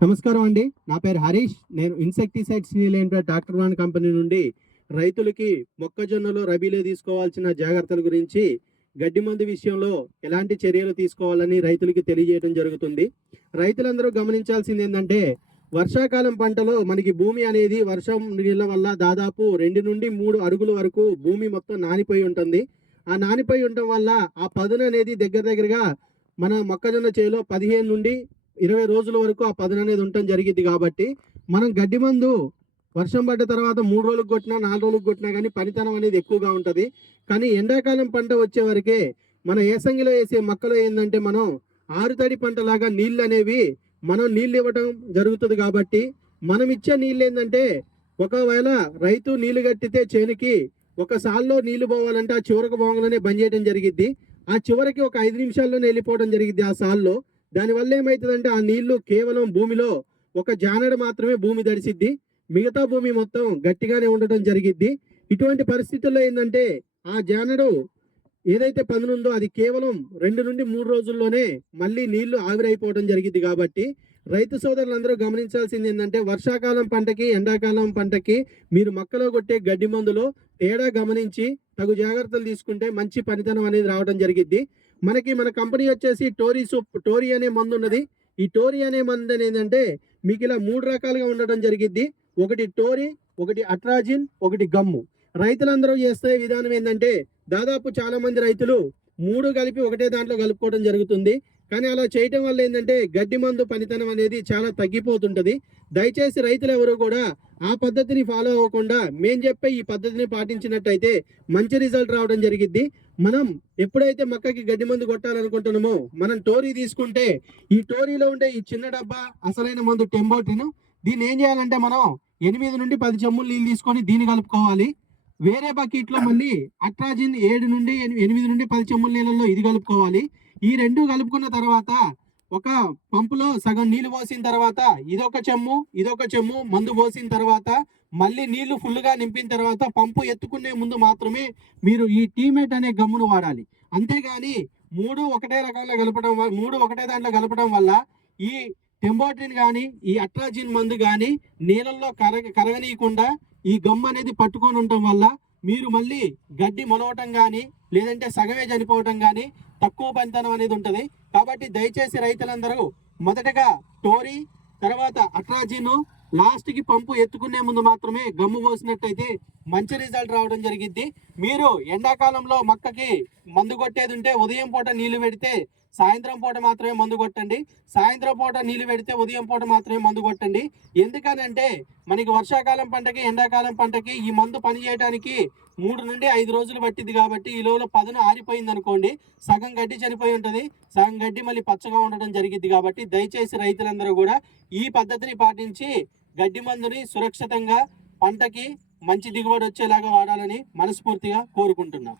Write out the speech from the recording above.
నమస్కారం అండి. నా పేరు హరీష్. నేను insecticides related doctor one company నుండి రైతులకి మొక్కజొన్నలో రబీలో తీసుకోవాల్సిన జాగ్రత్తల గురించి, గడ్డి మందు విషయంలో ఎలాంటి చర్యలు తీసుకోవాలని రైతులకి తెలియజేయడం జరుగుతుంది. రైతులందరూ గమనించాల్సింది ఏంటంటే, వర్షాకాలం పంటలో మనకి భూమి అనేది వర్షం నీళ్ళ వల్ల దాదాపు 2 నుండి 3 అడుగుల వరకు భూమి మొత్తం నానిపోయి ఉంటుంది. ఆ నానిపోయి ఉండటం వల్ల ఆ పదును అనేది దగ్గరగా మన మొక్కజొన్న చేలో 15 నుండి 20 రోజుల వరకు ఆ పదును అనేది ఉండటం జరిగింది. కాబట్టి మనం గడ్డి మందు వర్షం పడ్డ తర్వాత 3 రోజులకు కొట్టినా 4 రోజులకు కొట్టినా కానీ పనితనం అనేది ఎక్కువగా ఉంటుంది. కానీ ఎండాకాలం పంట వచ్చే వరకే మన ఏసంగిలో వేసే మొక్కలు ఏంటంటే, మనం ఆరుతడి పంటలాగా నీళ్ళు అనేవి మనం నీళ్ళు ఇవ్వటం జరుగుతుంది. కాబట్టి మనం ఇచ్చే నీళ్ళు ఏంటంటే, ఒకవేళ రైతు నీళ్లు కట్టితే చేనుకి ఒక సాల్లో నీళ్లు పోవాలంటే ఆ చివరికి పోగానే బంద్ చేయడం జరిగిద్ది. ఆ చివరికి ఒక 5 నిమిషాల్లోనే వెళ్ళిపోవడం జరిగిద్ది ఆ సాల్లో. దానివల్ల ఏమవుతుందంటే, ఆ నీళ్లు కేవలం భూమిలో ఒక జానెడు మాత్రమే భూమి తడిసిద్ది, మిగతా భూమి మొత్తం గట్టిగానే ఉండటం జరిగిద్ది. ఇటువంటి పరిస్థితుల్లో ఏంటంటే, ఆ జానెడు ఏదైతే పదునుందో అది కేవలం 2 నుండి 3 రోజుల్లోనే మళ్ళీ నీళ్లు ఆవిరైపోవడం జరిగిద్ది. కాబట్టి రైతు సోదరులందరూ గమనించాల్సింది ఏంటంటే, వర్షాకాలం పంటకి ఎండాకాలం పంటకి మీరు మొక్కలో కొట్టే గడ్డి మందులో తేడా గమనించి తగు జాగ్రత్తలు తీసుకుంటే మంచి పనితనం అనేది రావడం జరిగిద్ది. మన కంపెనీ వచ్చేసి టోరీ అనే మందు ఉన్నది. ఈ టోరీ అనే మందు ఏంటంటే, మీకు ఇలా 3 రకాలుగా ఉండటం జరిగిద్ది. ఒకటి టోరీ, ఒకటి అట్రాజిన్, ఒకటి గమ్ము. రైతులందరూ చేస్తే విధానం ఏంటంటే, దాదాపు చాలా మంది రైతులు 3 కలిపి ఒకటే దాంట్లో కలుపుకోవడం జరుగుతుంది. కానీ అలా చేయటం వల్ల ఏంటంటే, గడ్డి మందు పనితనం అనేది చాలా తగ్గిపోతుంటది. దయచేసి రైతులు ఎవరు కూడా ఆ పద్ధతిని ఫాలో అవ్వకుండా మేము చెప్పే ఈ పద్ధతిని పాటించినట్టయితే మంచి రిజల్ట్ రావడం జరిగిద్ది. మనం ఎప్పుడైతే మొక్కకి గడ్డి మందు కొట్టాలనుకుంటున్నామో, మనం టోరీ తీసుకుంటే ఈ టోరీలో ఉండే ఈ చిన్న డబ్బా అసలైన మందు టెంబోటిన్. దీన్ని ఏం చేయాలంటే, మనం 8 నుండి 10 చెమ్ములు నీళ్ళు తీసుకొని దీన్ని కలుపుకోవాలి. వేరే బకెట్లో మళ్ళీ అట్రాజిన్ 8 నుండి 10 చెమ్ముల నీళ్ళల్లో ఇది కలుపుకోవాలి. ఈ రెండు కలుపుకున్న తర్వాత ఒక పంపులో సగం నీళ్లు పోసిన తర్వాత ఇదొక చెమ్ము మందు పోసిన తర్వాత మళ్ళీ నీళ్లు ఫుల్గా నింపిన తర్వాత పంపు ఎత్తుకునే ముందు మాత్రమే మీరు ఈ టీమేట్ అనే గమ్మును వాడాలి. అంతేగాని మూడు ఒకటే దాంట్లో కలపడం వల్ల ఈ టెంబోట్రిన్ కానీ ఈ అట్రాజిన్ మందు కానీ నీళ్ళల్లో కరగనీయకుండా ఈ గమ్ము అనేది పట్టుకొని ఉండటం వల్ల మీరు మళ్ళీ గడ్డి మొలవటం కానీ లేదంటే సగమే చనిపోవటం కానీ తక్కువ పనితనం అనేది ఉంటుంది. కాబట్టి దయచేసి రైతులందరూ మొదటగా టోరీ, తర్వాత అట్రాజిన్, లాస్ట్కి పంపు ఎత్తుకునే ముందు మాత్రమే గమ్ము పోసినట్టయితే మంచి రిజల్ట్ రావడం జరిగిద్ది. మీరు ఎండాకాలంలో మొక్కకి మందు కొట్టేది ఉంటే ఉదయం పూట నీళ్లు పెడితే సాయంత్రం పూట మాత్రమే మందు కొట్టండి. సాయంత్రం పూట నీళ్లు పెడితే ఉదయం పూట మాత్రమే మందు కొట్టండి. ఎందుకనంటే, మనకి వర్షాకాలం పంటకి ఎండాకాలం పంటకి ఈ మందు పనిచేయడానికి 3 నుండి 5 రోజులు పట్టింది. కాబట్టి ఈ లోపల పదును ఆరిపోయింది అనుకోండి, సగం గడ్డి చనిపోయి ఉంటుంది, సగం గడ్డి మళ్ళీ పచ్చగా ఉండడం జరిగిద్ది. కాబట్టి దయచేసి రైతులందరూ కూడా ఈ పద్ధతిని పాటించి గడ్డి మందుని సురక్షితంగా పంటకి మంచి దిగుబడి వచ్చేలాగా వాడాలని మనస్ఫూర్తిగా కోరుకుంటున్నాం.